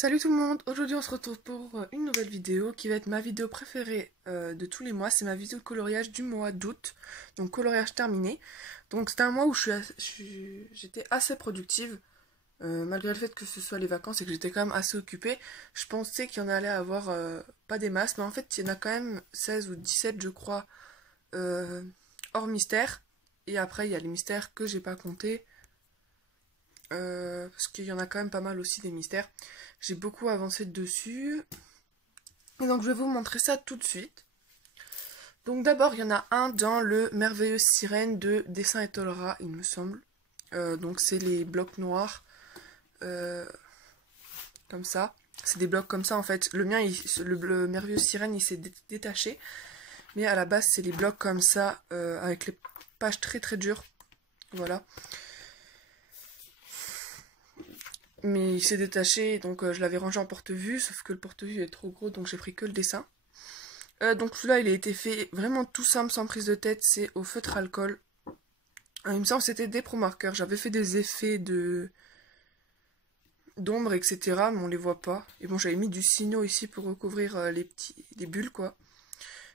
Salut tout le monde, aujourd'hui on se retrouve pour une nouvelle vidéo qui va être ma vidéo préférée de tous les mois. C'est ma vidéo de coloriage du mois d'août, donc coloriage terminé. Donc c'était un mois où j'étais assez productive, malgré le fait que ce soit les vacances et que j'étais quand même assez occupée. Je pensais qu'il y en allait avoir pas des masses, mais en fait il y en a quand même 16 ou 17 je crois, euh, hors mystère. Et après il y a les mystères que j'ai pas comptés. Parce qu'il y en a quand même pas mal aussi des mystères. J'ai beaucoup avancé dessus. Et donc je vais vous montrer ça tout de suite. Donc d'abord il y en a un dans le Merveilleuse Sirène de Dessin et Tolera, il me semble. Donc c'est les blocs noirs. euh, Comme ça. C'est des blocs comme ça en fait. Le mien, le Merveilleuse Sirène, il s'est détaché. Mais à la base c'est les blocs comme ça, avec les pages très très dures. Voilà. Mais il s'est détaché, donc je l'avais rangé en porte-vue, sauf que le porte-vue est trop gros, donc j'ai pris que le dessin. Donc celui-là, il a été fait vraiment tout simple, sans prise de tête, c'est au feutre alcool. Il me semble que c'était des pro-marqueurs, j'avais fait des effets d'ombre, etc., mais on les voit pas. Et bon, j'avais mis du signo ici pour recouvrir les bulles, quoi.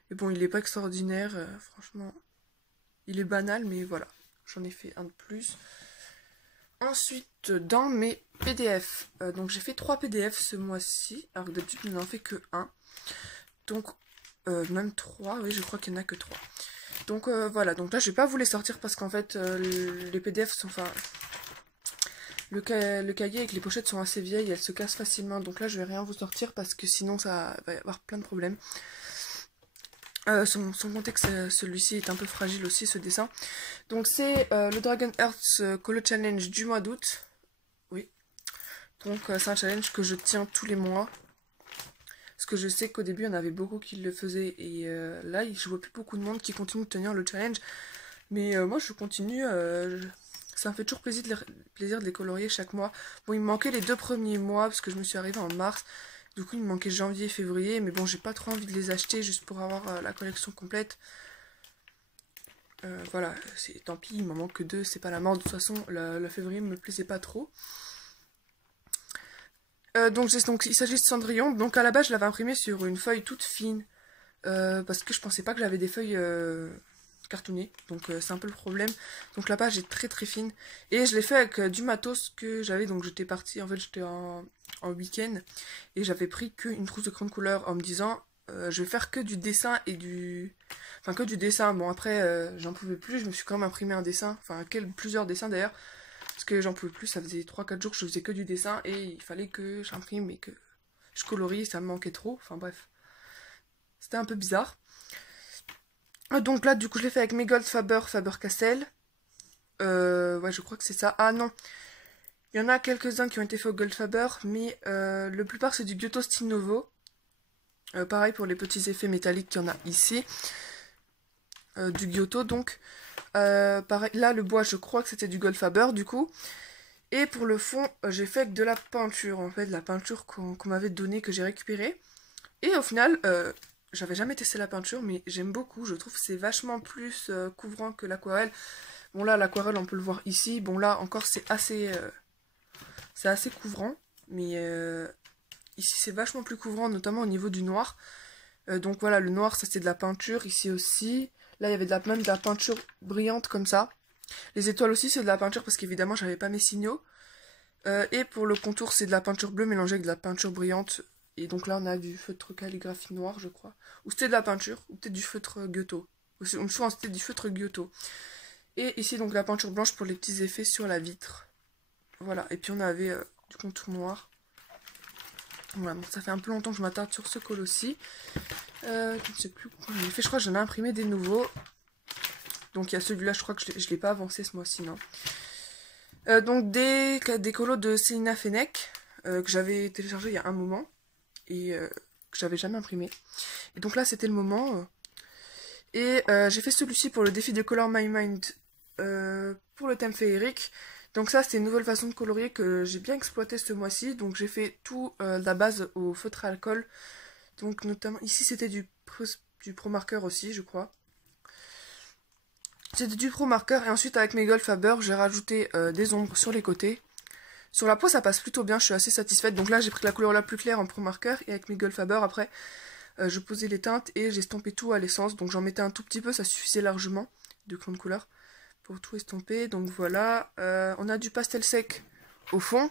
Et bon, il est pas extraordinaire, franchement. Il est banal, mais voilà, j'en ai fait un de plus. Ensuite, dans mes PDF, donc j'ai fait 3 PDF ce mois-ci, alors que d'habitude je n'en fais que 1. Donc, même 3, oui, je crois qu'il n'y en a que 3. Donc voilà, donc là je vais pas vous les sortir parce qu'en fait les PDF sont, enfin, le cahier avec les pochettes sont assez vieilles, elles se cassent facilement. Donc là je vais rien vous sortir parce que sinon ça va y avoir plein de problèmes. Sans compter que celui-ci est un peu fragile aussi, ce dessin. Donc c'est le Dragon Hearts Color Challenge du mois d'août. Oui. Donc c'est un challenge que je tiens tous les mois. Parce que je sais qu'au début, il y en avait beaucoup qui le faisaient. Et là, je vois plus beaucoup de monde qui continue de tenir le challenge. Mais moi, je continue. Ça me fait toujours plaisir de les colorier chaque mois. Bon, il me manquait les 2 premiers mois, parce que je me suis arrivée en mars. Du coup, il me manquait janvier et février. Mais bon, j'ai pas trop envie de les acheter juste pour avoir la collection complète. Voilà, tant pis, il m'en manque que 2, c'est pas la mort. De toute façon, le février me plaisait pas trop. Donc il s'agit de Cendrillon. Donc à la base, je l'avais imprimé sur une feuille toute fine. Parce que je pensais pas que j'avais des feuilles cartonnées. Donc c'est un peu le problème. Donc la page est très très fine. Et je l'ai fait avec du matos que j'avais. Donc j'étais partie, en fait j'étais en week-end. Et j'avais pris qu'une trousse de crayon de couleur en me disant je vais faire que du dessin et du... Enfin que du dessin. Bon après j'en pouvais plus. Je me suis quand même imprimé un dessin. Enfin plusieurs dessins d'ailleurs. Parce que j'en pouvais plus. Ça faisait 3-4 jours que je faisais que du dessin. Et il fallait que j'imprime et que je colorie. Ça me manquait trop. Enfin bref. C'était un peu bizarre. Donc là, du coup, je l'ai fait avec mes Gold Faber-Castell. Ouais, je crois que c'est ça. Ah non, il y en a quelques-uns qui ont été faits au Gold Faber, mais la plupart c'est du Giotto Style Novo. Pareil pour les petits effets métalliques qu'il y en a ici. Du Giotto, donc. Pareil, là, le bois, je crois que c'était du Gold Faber, du coup. Et pour le fond, j'ai fait avec de la peinture, en fait, de la peinture qu'on m'avait donnée, que j'ai récupérée. Et au final, j'avais jamais testé la peinture, mais j'aime beaucoup. Je trouve que c'est vachement plus couvrant que l'aquarelle. Bon là, l'aquarelle, on peut le voir ici. Bon là, encore, c'est assez couvrant. Mais ici, c'est vachement plus couvrant, notamment au niveau du noir. Donc voilà, le noir, ça c'est de la peinture. Ici aussi. Là, il y avait même de la peinture brillante comme ça. Les étoiles aussi, c'est de la peinture parce qu'évidemment, j'avais pas mes signaux. Et pour le contour, c'est de la peinture bleue mélangée avec de la peinture brillante. Et donc là, on a du feutre calligraphie noir, je crois. Ou c'était de la peinture, ou peut-être du feutre Giotto. Souvent, c'était du feutre Giotto. Et ici, donc, la peinture blanche pour les petits effets sur la vitre. Voilà. Et puis, on avait du contour noir. Voilà, donc ça fait un peu longtemps que je m'attarde sur ce colossi. Je ne sais plus quoi j'en ai fait. Je crois que j'en ai imprimé des nouveaux. Donc, il y a celui-là, je crois que je ne l'ai pas avancé ce mois-ci, non. Donc, des colos de Célina Fennec, que j'avais téléchargé il y a un moment. Et que j'avais jamais imprimé. Et donc là, c'était le moment. Et j'ai fait celui-ci pour le défi de Color My Mind pour le thème féerique. Donc ça, c'était une nouvelle façon de colorier que j'ai bien exploité ce mois-ci. Donc j'ai fait tout la base au feutre à alcool. Donc notamment, ici c'était du Pro Marker aussi, je crois. C'était du Pro Marker et ensuite avec mes Gold Faber, j'ai rajouté des ombres sur les côtés. Sur la peau, ça passe plutôt bien, je suis assez satisfaite. Donc là, j'ai pris la couleur la plus claire en pro marqueur et avec mes Goldfaber, après, je posais les teintes et j'ai estampé tout à l'essence. Donc j'en mettais un tout petit peu, ça suffisait largement de crayon de couleur pour tout estomper. Donc voilà, on a du pastel sec au fond.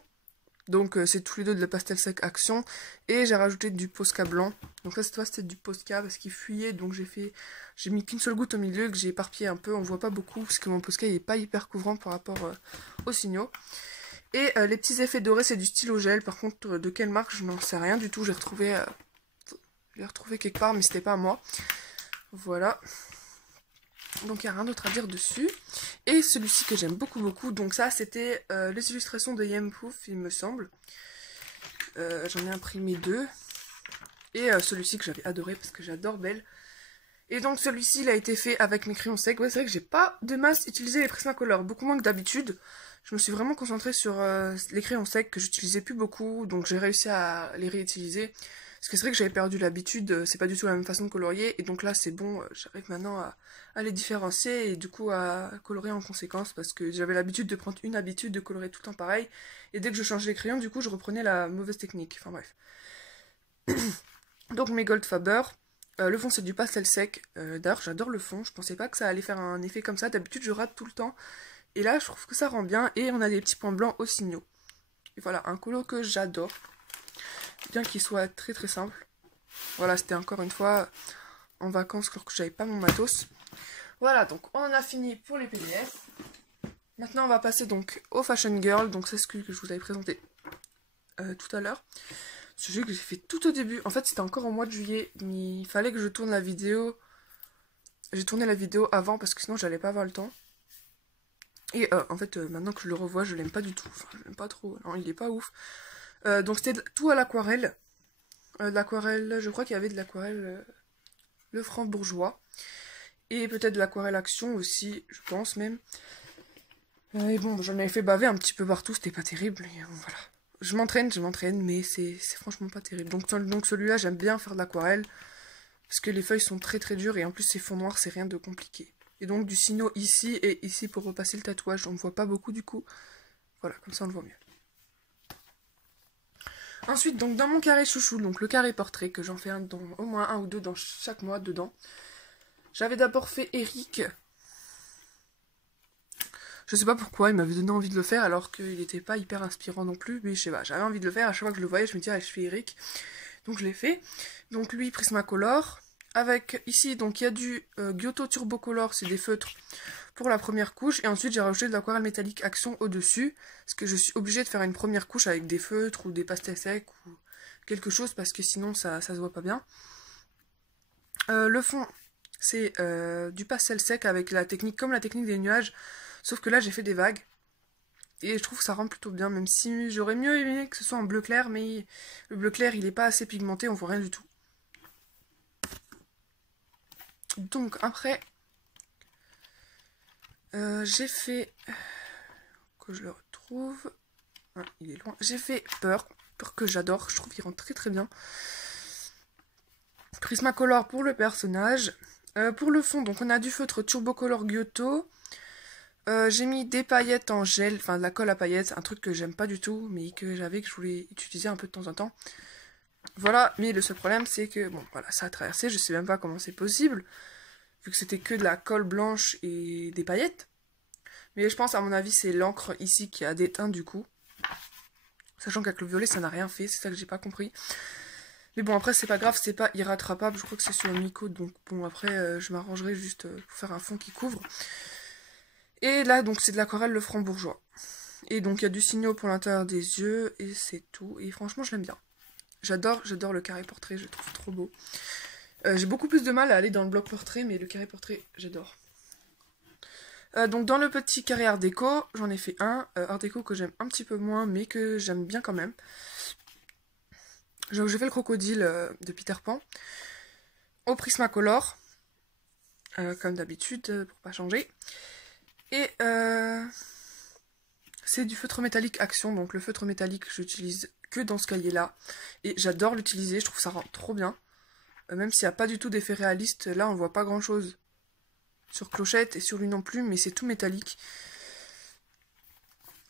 Donc c'est tous les deux de la pastel sec Action. Et j'ai rajouté du Posca blanc. Donc là cette fois c'était du Posca parce qu'il fuyait. Donc j'ai mis qu'une seule goutte au milieu que j'ai éparpillé un peu. On voit pas beaucoup parce que mon Posca il est pas hyper couvrant par rapport aux signaux. Et les petits effets dorés c'est du stylo gel. Par contre de quelle marque je n'en sais rien du tout. J'ai retrouvé quelque part mais c'était pas à moi. Voilà. Donc il n'y a rien d'autre à dire dessus. Et celui-ci que j'aime beaucoup. Donc ça c'était les illustrations de Yemproof il me semble. J'en ai imprimé 2. Et celui-ci que j'avais adoré parce que j'adore Belle. Et donc celui-ci il a été fait avec mes crayons secs. Ouais, c'est vrai que j'ai pas de masse utilisé les Prismacolor, beaucoup moins que d'habitude. Je me suis vraiment concentrée sur les crayons secs que j'utilisais plus beaucoup. Donc j'ai réussi à les réutiliser. Parce que c'est vrai que j'avais perdu l'habitude, c'est pas du tout la même façon de colorier. Et donc là c'est bon, j'arrive maintenant à les différencier et du coup à colorer en conséquence. Parce que j'avais l'habitude de prendre une habitude de colorer tout le temps pareil. Et dès que je changeais les crayons, du coup je reprenais la mauvaise technique. Enfin bref. Donc mes Goldfaber. Le fond c'est du pastel sec. D'ailleurs j'adore le fond, je pensais pas que ça allait faire un effet comme ça. D'habitude je rate tout le temps. Et là je trouve que ça rend bien. Et on a des petits points blancs aux signaux. Et voilà, un colo que j'adore. Bien qu'il soit très très simple. Voilà, c'était encore une fois en vacances alors que j'avais pas mon matos. Voilà, donc on en a fini pour les PDF. Maintenant on va passer donc au Fashion Girl. Donc c'est ce que je vous avais présenté tout à l'heure. Ce jeu que j'ai fait tout au début. En fait c'était encore au mois de juillet. Mais il fallait que je tourne la vidéo. J'ai tourné la vidéo avant parce que sinon j'allais pas avoir le temps. Et en fait maintenant que je le revois je l'aime pas du tout. Enfin je l'aime pas trop. Non il est pas ouf. Donc c'était tout à l'aquarelle. L'aquarelle, je crois qu'il y avait de l'aquarelle le franc bourgeois. Et peut-être de l'aquarelle Action aussi, je pense même. Et bon, j'en avais fait baver un petit peu partout, c'était pas terrible. Et voilà. Je m'entraîne, mais c'est franchement pas terrible. Donc celui-là, j'aime bien faire de l'aquarelle. Parce que les feuilles sont très très dures et en plus ces fonds noirs, c'est rien de compliqué. Et donc du signaux ici et ici pour repasser le tatouage. On ne voit pas beaucoup du coup. Voilà, comme ça on le voit mieux. Ensuite, donc dans mon carré chouchou, donc le carré portrait, que j'en fais au moins un ou deux dans chaque mois dedans. J'avais d'abord fait Eric. Je sais pas pourquoi, il m'avait donné envie de le faire alors qu'il n'était pas hyper inspirant non plus. Mais je sais pas, j'avais envie de le faire. À chaque fois que je le voyais, je me disais, allez, je fais Eric. Donc je l'ai fait. Donc lui, Prismacolor. Avec ici, donc il y a du Giotto Turbocolor, c'est des feutres pour la première couche. Et ensuite, j'ai rajouté de l'aquarelle métallique Action au-dessus. Parce que je suis obligée de faire une première couche avec des feutres ou des pastels secs ou quelque chose. Parce que sinon, ça se voit pas bien. Le fond, c'est du pastel sec avec la technique, comme la technique des nuages. Sauf que là, j'ai fait des vagues. Et je trouve que ça rend plutôt bien. Même si j'aurais mieux aimé que ce soit en bleu clair. Mais le bleu clair, il est pas assez pigmenté. On voit rien du tout. Donc après, j'ai fait, que je le retrouve, ah, il est loin, j'ai fait Peur que j'adore, je trouve qu'il rend très très bien. Prismacolor pour le personnage. Pour le fond, donc on a du feutre Turbocolor Giotto. J'ai mis des paillettes en gel, enfin de la colle à paillettes, un truc que j'aime pas du tout, mais que je voulais utiliser un peu de temps en temps. Voilà, mais le seul problème c'est que, bon voilà, ça a traversé, je sais même pas comment c'est possible. Vu que c'était que de la colle blanche et des paillettes. Mais je pense, à mon avis, c'est l'encre ici qui a déteint du coup. Sachant qu'avec le violet, ça n'a rien fait, c'est ça que j'ai pas compris. Mais bon, après, c'est pas grave, c'est pas irrattrapable. Je crois que c'est sur le Miko, donc bon, après, je m'arrangerai juste pour faire un fond qui couvre. Et là, donc, c'est de l'aquarelle le franc bourgeois. Et donc, il y a du signaux pour l'intérieur des yeux, et c'est tout. Et franchement, je l'aime bien. J'adore le carré portrait, je le trouve trop beau. J'ai beaucoup plus de mal à aller dans le bloc portrait, mais le carré portrait, j'adore. Donc dans le petit carré art déco, j'en ai fait un. Art déco que j'aime un petit peu moins, mais que j'aime bien quand même. J'ai fait le crocodile de Peter Pan. Au Prismacolor. Comme d'habitude, pour pas changer. Et c'est du feutre métallique Action. Donc le feutre métallique, j'utilise que dans ce cahier-là. Et j'adore l'utiliser, je trouve ça rend trop bien. Même s'il n'y a pas du tout d'effet réaliste, là on voit pas grand chose sur Clochette et sur lui non plus, mais c'est tout métallique.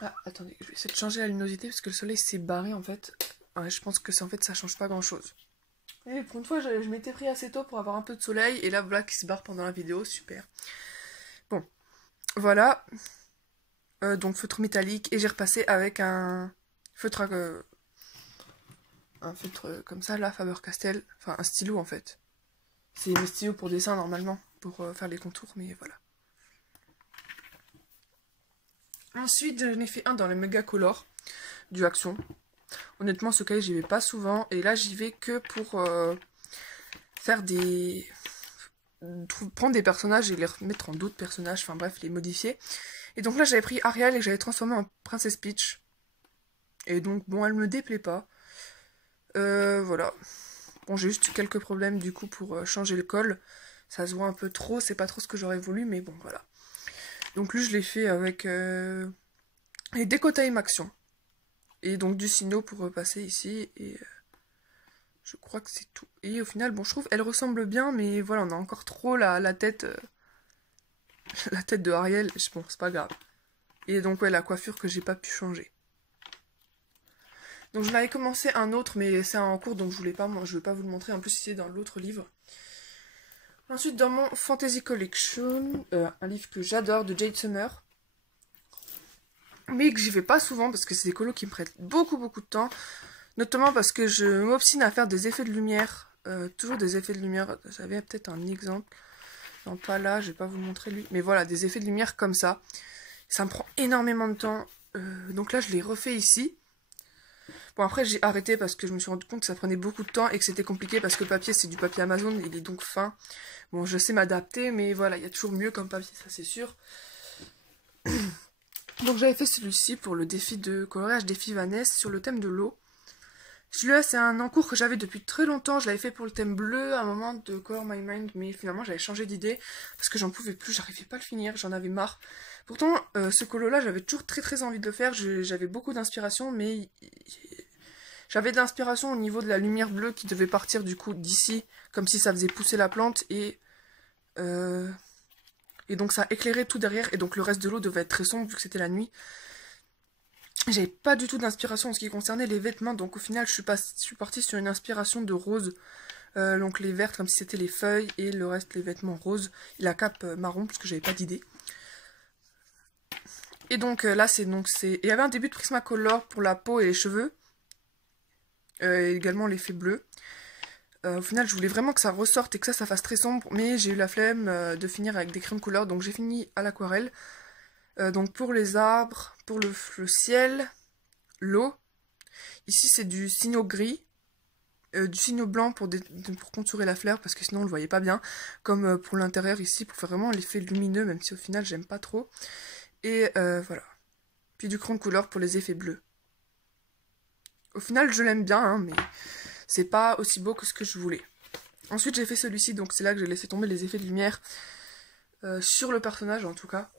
Ah, attendez, je vais essayer de changer la luminosité parce que le soleil s'est barré en fait. Ouais, je pense que en fait ça change pas grand chose. Et pour une fois, je m'étais pris assez tôt pour avoir un peu de soleil et là voilà qui se barre pendant la vidéo, super. Bon, voilà. Donc feutre métallique et j'ai repassé avec un feutre comme ça là, Faber-Castell, enfin un stylo en fait. C'est le stylo pour dessin normalement, pour faire les contours, mais voilà. Ensuite, j'en ai fait un dans le Mega Color du Action. Honnêtement, ce cahier, j'y vais pas souvent. Et là, j'y vais que pour faire des... prendre des personnages et les remettre en d'autres personnages. Enfin bref, les modifier. Et donc là, j'avais pris Ariel et que j'avais transformé en Princess Peach. Et donc, bon, elle me déplaît pas. Voilà. Bon, j'ai juste eu quelques problèmes du coup pour changer le col. Ça se voit un peu trop, c'est pas trop ce que j'aurais voulu, mais bon, voilà. Donc lui, je l'ai fait avec les Decotime Action. Et donc du Sino pour repasser ici. Et je crois que c'est tout. Et au final, bon, je trouve elle ressemble bien, mais voilà, on a encore trop la tête... la tête de Ariel. Bon, c'est pas grave. Et donc, ouais, la coiffure que j'ai pas pu changer. Donc j'en avais commencé un autre, mais c'est en cours, donc je vais pas vous le montrer. En plus, c'est dans l'autre livre. Ensuite, dans mon Fantasy Collection, un livre que j'adore de Jade Summer. Mais que j'y vais pas souvent, parce que c'est des colos qui me prêtent beaucoup de temps. Notamment parce que je m'obstine à faire des effets de lumière. Toujours des effets de lumière. J'avais peut-être un exemple. Non, pas là, je vais pas vous le montrer lui. Mais voilà, des effets de lumière comme ça. Ça me prend énormément de temps. Donc là, je l'ai refait ici. Bon, après, j'ai arrêté parce que je me suis rendu compte que ça prenait beaucoup de temps et que c'était compliqué parce que le papier, c'est du papier Amazon, il est donc fin. Bon, je sais m'adapter, mais voilà, il y a toujours mieux comme papier, ça c'est sûr. Donc j'avais fait celui-ci pour le défi de coloriage défi Vanessa sur le thème de l'eau. Celui-là, c'est un encours que j'avais depuis très longtemps. Je l'avais fait pour le thème bleu à un moment de Color My Mind, mais finalement j'avais changé d'idée parce que j'en pouvais plus, j'arrivais pas à le finir, j'en avais marre. Pourtant, ce colo-là, j'avais toujours très envie de le faire. J'avais beaucoup d'inspiration, mais j'avais de l'inspiration au niveau de la lumière bleue qui devait partir du coup d'ici, comme si ça faisait pousser la plante et donc ça éclairait tout derrière et donc le reste de l'eau devait être très sombre vu que c'était la nuit. J'avais pas du tout d'inspiration en ce qui concernait les vêtements, donc au final je suis partie sur une inspiration de rose. Donc les vertes comme si c'était les feuilles et le reste les vêtements roses et la cape marron parce que j'avais pas d'idée. Et donc là il y avait un début de Prismacolor pour la peau et les cheveux. Et également l'effet bleu. Au final je voulais vraiment que ça ressorte et que ça fasse très sombre, mais j'ai eu la flemme de finir avec des crèmes couleurs, donc j'ai fini à l'aquarelle. Donc pour les arbres, pour le ciel, l'eau. Ici c'est du signo gris, du signo blanc pour contourer la fleur parce que sinon on le voyait pas bien. Comme pour l'intérieur ici pour faire vraiment l'effet lumineux, même si au final j'aime pas trop. Et voilà. Puis du crayon de couleur pour les effets bleus. Au final je l'aime bien, hein, mais c'est pas aussi beau que ce que je voulais. Ensuite j'ai fait celui-ci, donc c'est là que j'ai laissé tomber les effets de lumière sur le personnage en tout cas.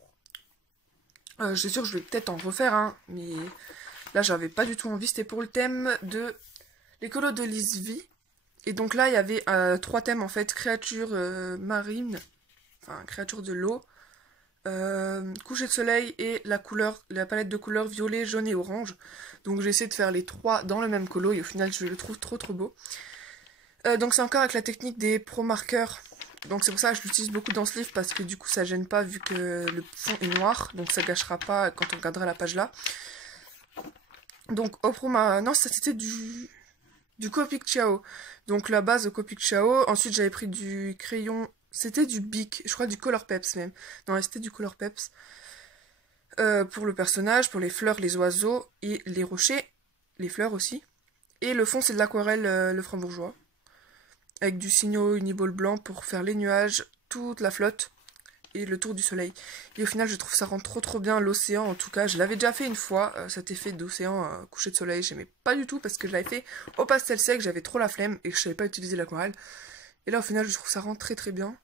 Je suis sûre que je vais peut-être en refaire, hein, mais là j'avais pas du tout envie. C'était pour le thème de l'écolo de Lisvie. Et donc là il y avait 3 thèmes en fait, créatures marines, enfin créatures de l'eau, coucher de soleil et la palette de couleurs violet, jaune et orange. Donc j'ai essayé de faire les 3 dans le même colo et au final je le trouve trop beau. Donc c'est encore avec la technique des pro marqueurs. Donc c'est pour ça que je l'utilise beaucoup dans ce livre parce que du coup ça gêne pas vu que le fond est noir. Donc ça gâchera pas quand on regardera la page là. Donc non ça c'était du Copic Ciao. Donc la base de Copic Ciao. Ensuite j'avais pris du crayon, c'était du Bic, je crois du Color Peps même. Non c'était du Color Peps. Pour le personnage, pour les fleurs, les oiseaux et les rochers, les fleurs aussi. Et le fond c'est de l'aquarelle le Frambourgeois. Avec du signo uniball blanc pour faire les nuages, toute la flotte et le tour du soleil. Et au final, je trouve que ça rend trop bien l'océan. En tout cas, je l'avais déjà fait une fois, cet effet d'océan coucher de soleil. J'aimais pas du tout parce que je l'avais fait au pastel sec, j'avais trop la flemme et que je savais pas utiliser l'aquarelle. Et là, au final, je trouve que ça rend très bien.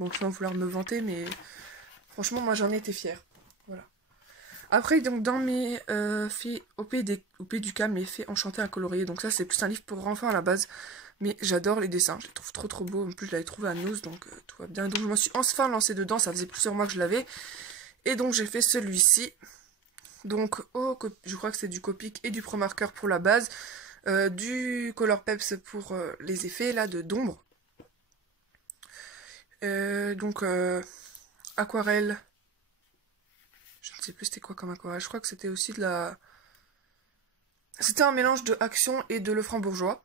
Bon, sans vouloir me vanter, mais franchement, moi, j'en ai été fière. Voilà. Après, donc, dans mes faits OP du Cam, mes faits enchantés à colorier. Donc ça, c'est plus un livre pour enfants à la base. Mais j'adore les dessins, je les trouve trop beaux. En plus, je l'avais trouvé à Noz, donc tout va bien. Donc je me suis enfin lancée dedans, ça faisait plusieurs mois que je l'avais. Et donc j'ai fait celui-ci. Donc, je crois que c'est du Copic et du Pro Marker pour la base. Du Colourpeps pour les effets là d'ombre. Donc, aquarelle. Je ne sais plus c'était quoi comme aquarelle. Je crois que c'était aussi de la... C'était un mélange de Action et de Lefranc-Bourgeois.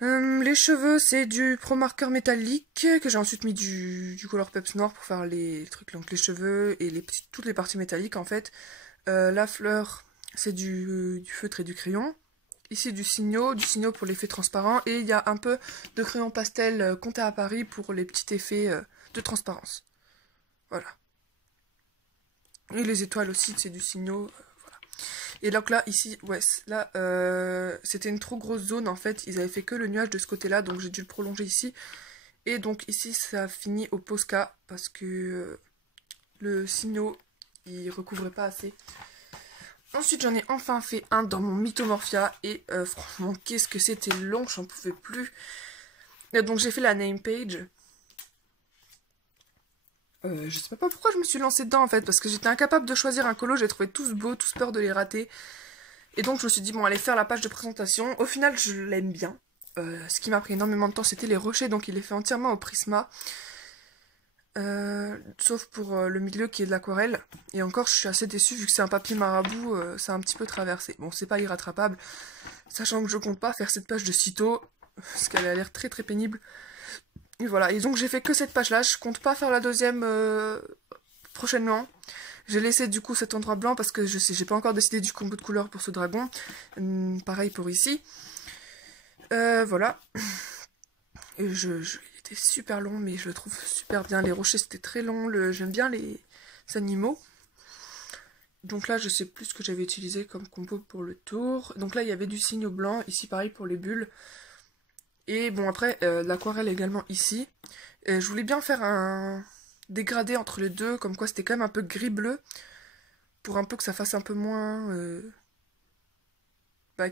Les cheveux, c'est du Pro Marker métallique, que j'ai ensuite mis du Colourpeps noir pour faire les trucs, donc les cheveux et toutes les parties métalliques en fait. La fleur, c'est du feutre et du crayon. Ici du Signo pour l'effet transparent. Et il y a un peu de crayon pastel Comté à Paris pour les petits effets de transparence. Voilà. Et les étoiles aussi, c'est du Signo. Voilà. Et donc là, ici, ouais, là, c'était une trop grosse zone en fait. Ils avaient fait que le nuage de ce côté-là, donc j'ai dû le prolonger ici. Et donc ici, ça finit au Posca parce que le Signo, il recouvrait pas assez. Ensuite, j'en ai enfin fait un dans mon Mythomorphia. Et franchement, qu'est-ce que c'était long, j'en pouvais plus. Et donc, j'ai fait la name page. Je sais pas pourquoi je me suis lancée dedans, en fait. Parce que j'étais incapable de choisir un colo. J'ai trouvé tous beaux, tous peur de les rater. Et donc, je me suis dit, bon, allez faire la page de présentation. Au final, je l'aime bien. Ce qui m'a pris énormément de temps, c'était les rochers. Donc, il est fait entièrement au Prisma. Sauf pour le milieu qui est de l'aquarelle. Et encore, je suis assez déçue vu que c'est un papier marabout, c'est un petit peu traversé. Bon, c'est pas irrattrapable, sachant que je compte pas faire cette page de sitôt, parce qu'elle a l'air très très pénible. Et voilà, et donc j'ai fait que cette page-là, je compte pas faire la deuxième prochainement. J'ai laissé du coup cet endroit blanc parce que je sais, j'ai pas encore décidé du combo de couleurs pour ce dragon. Pareil pour ici. Voilà. Et il était super long, mais je le trouve super bien. Les rochers, c'était très long. J'aime bien les animaux. Donc là, je sais plus ce que j'avais utilisé comme compo pour le tour. Donc là, il y avait du Signo blanc. Ici, pareil pour les bulles. Et bon, après, l'aquarelle également ici. Je voulais bien faire un dégradé entre les deux. Comme quoi, c'était quand même un peu gris-bleu. Pour un peu que ça fasse un peu moins...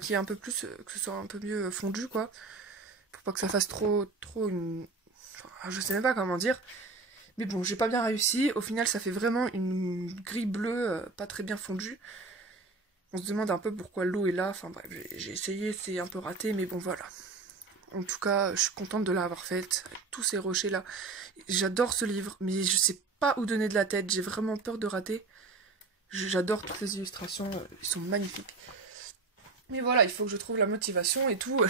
qu'il y ait un peu plus... que ce soit un peu mieux fondu, quoi. Pour pas que ça fasse trop une... Enfin, je sais même pas comment dire. Mais bon, j'ai pas bien réussi. Au final, ça fait vraiment une gris bleue pas très bien fondue. On se demande un peu pourquoi l'eau est là. Enfin bref, j'ai essayé, c'est un peu raté, mais bon voilà. En tout cas, je suis contente de l'avoir faite. Avec tous ces rochers-là. J'adore ce livre, mais je sais pas où donner de la tête. J'ai vraiment peur de rater. J'adore toutes les illustrations. Ils sont magnifiques. Mais voilà, il faut que je trouve la motivation et tout.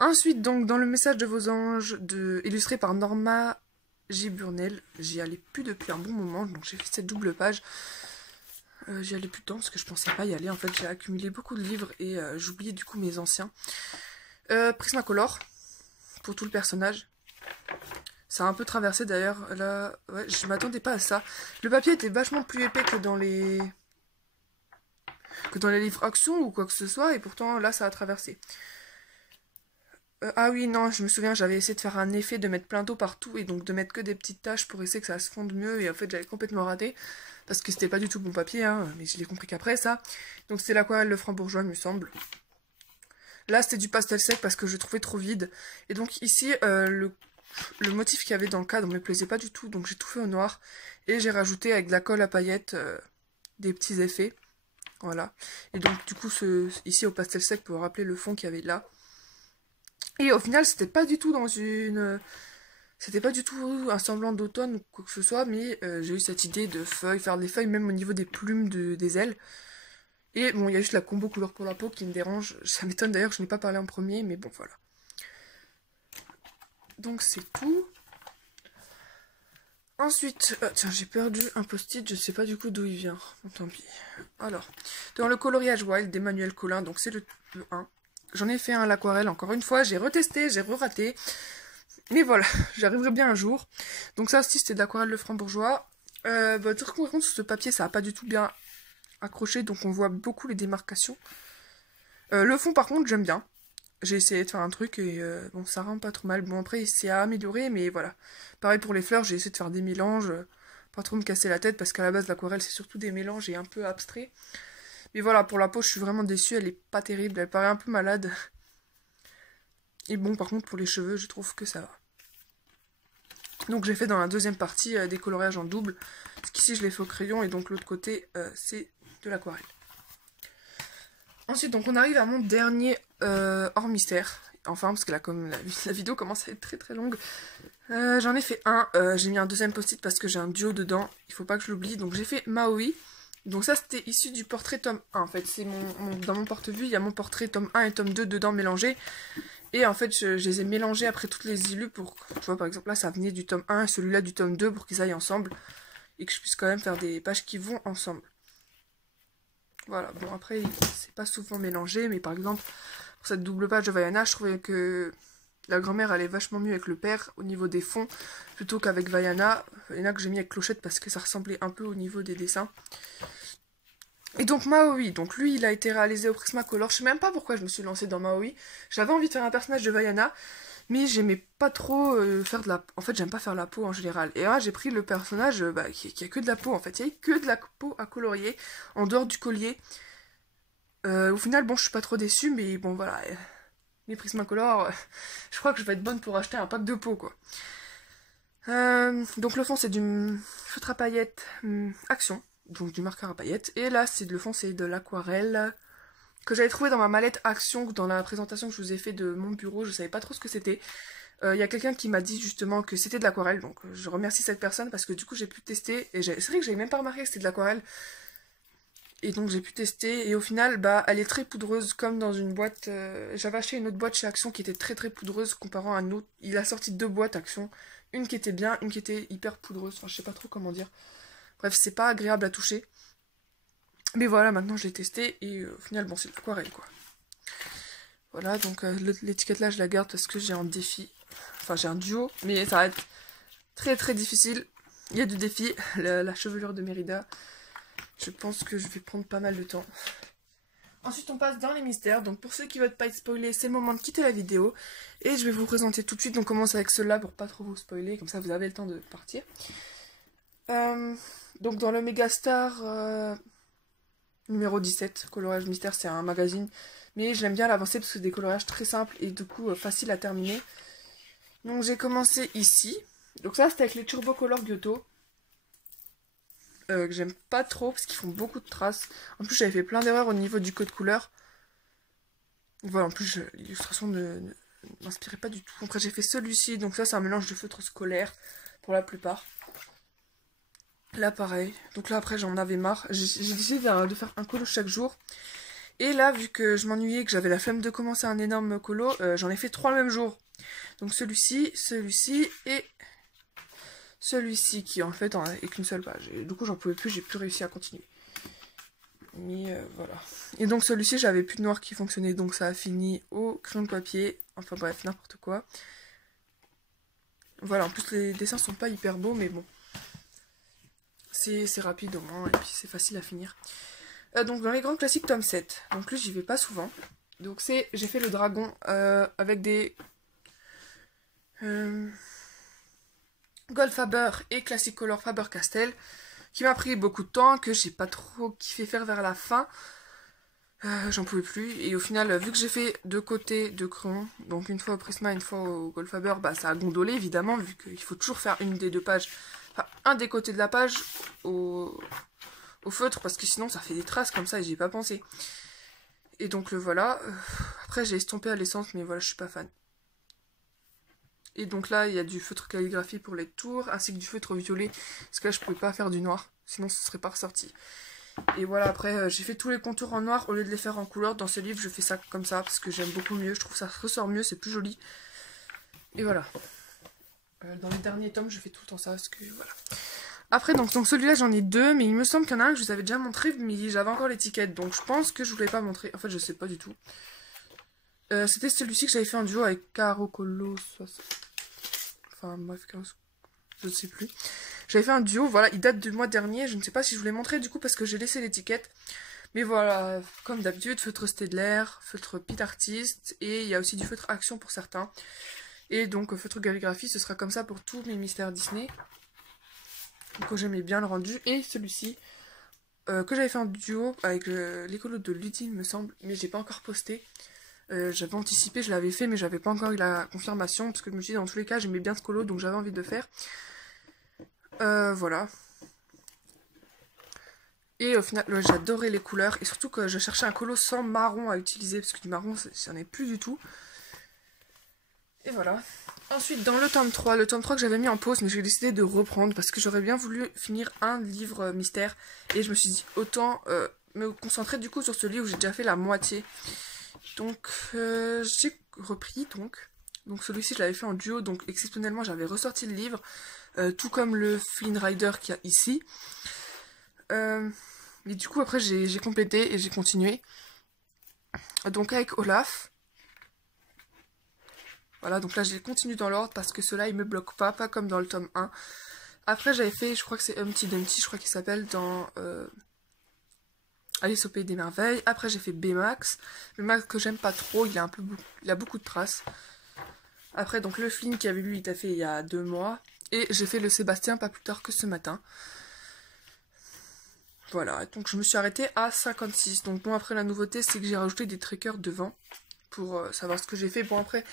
Ensuite, donc, dans le message de vos anges, illustré par Norma J. Burnell, j'y allais plus depuis un bon moment, donc j'ai fait cette double page. J'y allais plus de temps parce que je pensais pas y aller. En fait, j'ai accumulé beaucoup de livres et j'oubliais du coup mes anciens. Prismacolor, pour tout le personnage. Ça a un peu traversé d'ailleurs. Là, ouais, je m'attendais pas à ça. Le papier était vachement plus épais que dans les livres Action ou quoi que ce soit, et pourtant là, ça a traversé. Ah oui, non, je me souviens, j'avais essayé de faire un effet de mettre plein d'eau partout et donc de mettre que des petites taches pour essayer que ça se fonde mieux, et en fait j'avais complètement raté parce que c'était pas du tout bon papier, hein, mais je l'ai compris qu'après ça. Donc c'était l'aquarelle Lefranc-Bourgeois, il me semble. Là c'était du pastel sec parce que je trouvais trop vide. Et donc ici, le motif qu'il y avait dans le cadre me plaisait pas du tout, donc j'ai tout fait au noir et j'ai rajouté avec de la colle à paillettes des petits effets. Voilà. Et donc du coup ici au pastel sec pour rappeler le fond qu'il y avait là. Et au final, c'était pas du tout c'était pas du tout un semblant d'automne ou quoi que ce soit, mais j'ai eu cette idée de feuilles, faire des feuilles même au niveau des plumes des ailes. Et bon, il y a juste la combo couleur pour la peau qui me dérange. Ça m'étonne d'ailleurs que je n'ai pas parlé en premier, mais bon, voilà. Donc c'est tout. Ensuite, tiens, j'ai perdu un post-it, je sais pas du coup d'où il vient. Bon, tant pis. Alors, dans le coloriage wild d'Emmanuel Collin, donc c'est le 1. J'en ai fait un à l'aquarelle, encore une fois, j'ai retesté, j'ai re-raté. Mais voilà, j'arriverai bien un jour. Donc ça aussi, c'était de l'aquarelle Lefranc-Bourgeois. Par contre, sur ce papier, ça n'a pas du tout bien accroché, donc on voit beaucoup les démarcations. Le fond, par contre, j'aime bien. J'ai essayé de faire un truc et bon, ça rend pas trop mal. Bon, après, c'est à améliorer, mais voilà. Pareil pour les fleurs, j'ai essayé de faire des mélanges. Pas trop me casser la tête, parce qu'à la base, l'aquarelle, c'est surtout des mélanges et un peu abstrait. Mais voilà, pour la peau, je suis vraiment déçue, elle est pas terrible, elle paraît un peu malade. Et bon, par contre, pour les cheveux, je trouve que ça va. Donc j'ai fait dans la deuxième partie des coloriages en double. Parce qu'ici je l'ai fait au crayon et donc l'autre côté c'est de l'aquarelle. Ensuite donc on arrive à mon dernier hors mystère. Enfin parce que là comme la vidéo commence à être très très longue. J'en ai fait un, j'ai mis un deuxième post-it parce que j'ai un duo dedans. Il faut pas que je l'oublie. Donc j'ai fait Maui. Donc ça c'était issu du portrait tome 1 en fait. C'est dans mon porte-vue il y a mon portrait tome 1 et tome 2 dedans mélangés. Et en fait, je les ai mélangés après toutes les illus pour... Tu vois, par exemple, là, ça venait du tome 1 et celui-là du tome 2 pour qu'ils aillent ensemble. Et que je puisse quand même faire des pages qui vont ensemble. Voilà, bon, après, c'est pas souvent mélangé. Mais par exemple, pour cette double page de Vaiana, je trouvais que la grand-mère allait vachement mieux avec le père au niveau des fonds. Plutôt qu'avec Vaiana. Vaiana que j'ai mis avec Clochette parce que ça ressemblait un peu au niveau des dessins. Et donc Maui, donc lui il a été réalisé au Prismacolor. Je sais même pas pourquoi je me suis lancée dans Maui. J'avais envie de faire un personnage de Vaiana, mais j'aimais pas trop faire de la... En fait j'aime pas faire la peau en général. Et là j'ai pris le personnage qui a que de la peau en fait. Il y a que de la peau à colorier en dehors du collier. Au final bon je suis pas trop déçue, mais bon voilà. Les Prismacolor, je crois que je vais être bonne pour acheter un pack de peau quoi. Donc le fond c'est du feutre à paillettes Action. Donc du marqueur à paillettes. Et là, le fond, c'est de l'aquarelle que j'avais trouvé dans ma mallette Action, dans la présentation que je vous ai fait de mon bureau. Je savais pas trop ce que c'était. Il y a quelqu'un qui m'a dit justement que c'était de l'aquarelle. Donc je remercie cette personne parce que du coup, j'ai pu tester. Et c'est vrai que j'avais même pas remarqué que c'était de l'aquarelle. Et donc j'ai pu tester. Et au final, bah, elle est très poudreuse comme dans une boîte. J'avais acheté une autre boîte chez Action qui était très très poudreuse comparant à une autre. Il a sorti 2 boîtes Action. Une qui était bien, une qui était hyper poudreuse. Enfin, je sais pas trop comment dire. Bref, c'est pas agréable à toucher. Mais voilà, maintenant je l'ai testé et au final, bon, c'est de l'aquarelle quoi. Voilà, donc l'étiquette là, je la garde parce que j'ai un défi. Enfin, j'ai un duo, mais ça va être très très difficile. Il y a du défi, la chevelure de Mérida. Je pense que je vais prendre pas mal de temps. Ensuite, on passe dans les mystères. Donc, pour ceux qui veulent pas être spoilés, c'est le moment de quitter la vidéo. Et je vais vous présenter tout de suite. On commence avec ceux-là pour pas trop vous spoiler. Comme ça, vous avez le temps de partir. Donc dans le Megastar numéro 17, coloriage mystère, c'est un magazine, mais j'aime bien l'avancer parce que c'est des coloriages très simples et du coup facile à terminer. Donc j'ai commencé ici, donc ça c'était avec les Turbo Color Giotto, que j'aime pas trop parce qu'ils font beaucoup de traces. En plus j'avais fait plein d'erreurs au niveau du code couleur. Voilà, en plus l'illustration ne m'inspirait pas du tout. Après j'ai fait celui-ci, donc ça c'est un mélange de feutres scolaires pour la plupart. Là pareil, donc là après j'en avais marre, j'ai décidé de faire un colo chaque jour. Et là vu que je m'ennuyais, que j'avais la flemme de commencer un énorme colo, j'en ai fait 3 le même jour. Donc celui-ci, celui-ci et celui-ci qui en fait est qu'une seule page. Et du coup j'en pouvais plus, j'ai plus réussi à continuer. Mais voilà. Et donc celui-ci j'avais plus de noir qui fonctionnait, donc ça a fini au crayon de papier. Enfin bref, n'importe quoi. Voilà, en plus les dessins sont pas hyper beaux, mais bon. C'est rapide au moins, et puis c'est facile à finir. Donc dans les grands classiques tome 7, donc lui j'y vais pas souvent. Donc j'ai fait le dragon avec des Goldfaber et Classic Color Faber-Castell, qui m'a pris beaucoup de temps, que j'ai pas trop kiffé faire vers la fin. J'en pouvais plus, et au final, vu que j'ai fait 2 côtés de crayon, donc une fois au Prisma, une fois au Goldfaber, bah ça a gondolé évidemment, vu qu'il faut toujours faire une des 2 pages, enfin un des côtés de la page au feutre, parce que sinon ça fait des traces comme ça et j'y ai pas pensé. Et donc le voilà. Après j'ai estompé à l'essence, mais voilà, je suis pas fan. Et donc là, il y a du feutre calligraphie pour les tours, ainsi que du feutre violet, parce que là je pouvais pas faire du noir, sinon ce serait pas ressorti. Et voilà, après j'ai fait tous les contours en noir au lieu de les faire en couleur. Dans ce livre je fais ça comme ça, parce que j'aime beaucoup mieux, je trouve que ça ressort mieux, c'est plus joli. Et voilà. Dans les derniers tomes je fais tout le temps ça, parce que voilà. Après, donc celui-là, j'en ai 2, mais il me semble qu'il y en a un que je vous avais déjà montré, mais j'avais encore l'étiquette, donc je pense que je voulais pas montrer. En fait, je sais pas du tout. C'était celui-ci que j'avais fait un duo avec Caro Colo. Enfin, bref, je ne sais plus. J'avais fait un duo, voilà, il date du mois dernier. Je ne sais pas si je vous l'ai montré du coup, parce que j'ai laissé l'étiquette. Mais voilà, comme d'habitude, feutre Staedtler, feutre Pit Artist, et il y a aussi du feutre Action pour certains. Et donc, feutre Gérigraphie, ce sera comme ça pour tous mes mystères Disney. Donc j'aimais bien le rendu. Et celui-ci, que j'avais fait en duo avec l'écolo de Ludie, il me semble, mais j'ai pas encore posté. J'avais anticipé, je l'avais fait, mais j'avais pas encore eu la confirmation, parce que je me suis dit, dans tous les cas, j'aimais bien ce colo, donc j'avais envie de le faire. Voilà. Et au final, ouais, j'adorais les couleurs, et surtout que je cherchais un colo sans marron à utiliser, parce que du marron, j'en ai plus du tout. Et voilà. Ensuite, dans le tome 3 que j'avais mis en pause, mais j'ai décidé de reprendre, parce que j'aurais bien voulu finir un livre mystère, et je me suis dit, autant me concentrer du coup sur ce livre où j'ai déjà fait la moitié. Donc j'ai repris donc celui-ci je l'avais fait en duo, donc exceptionnellement j'avais ressorti le livre, tout comme le Flynn Rider qu'il y a ici. Mais du coup après j'ai complété et j'ai continué. Donc avec Olaf. Voilà, donc là j'ai continué dans l'ordre parce que cela il me bloque pas comme dans le tome 1. Après j'avais fait, je crois que c'est Humpty Dumpty, je crois qu'il s'appelle dans Alice au Pays des Merveilles. Après j'ai fait Baymax. Baymax que j'aime pas trop, il a beaucoup de traces. Après donc le Flynn qui avait lui il a fait il y a 2 mois. Et j'ai fait le Sébastien pas plus tard que ce matin. Voilà, donc je me suis arrêtée à 56. Donc bon après la nouveauté c'est que j'ai rajouté des trackers devant. Pour savoir ce que j'ai fait. Bon après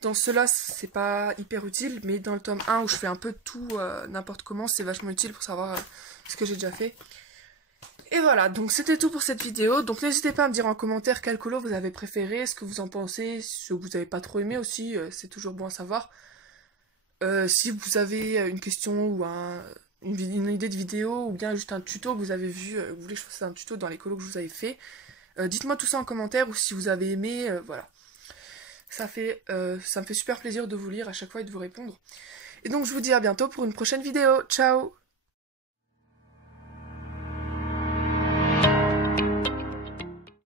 dans ceux-là c'est pas hyper utile. Mais dans le tome 1 où je fais un peu tout n'importe comment, c'est vachement utile pour savoir ce que j'ai déjà fait. Et voilà, donc c'était tout pour cette vidéo. Donc n'hésitez pas à me dire en commentaire quel colo vous avez préféré, ce que vous en pensez, ce que vous avez pas trop aimé aussi, c'est toujours bon à savoir. Si vous avez une question ou une idée de vidéo ou bien juste un tuto que vous avez vu, vous voulez que je fasse un tuto dans les colos que je vous avais fait, dites-moi tout ça en commentaire ou si vous avez aimé, voilà. Ça me fait super plaisir de vous lire à chaque fois et de vous répondre. Et donc je vous dis à bientôt pour une prochaine vidéo. Ciao!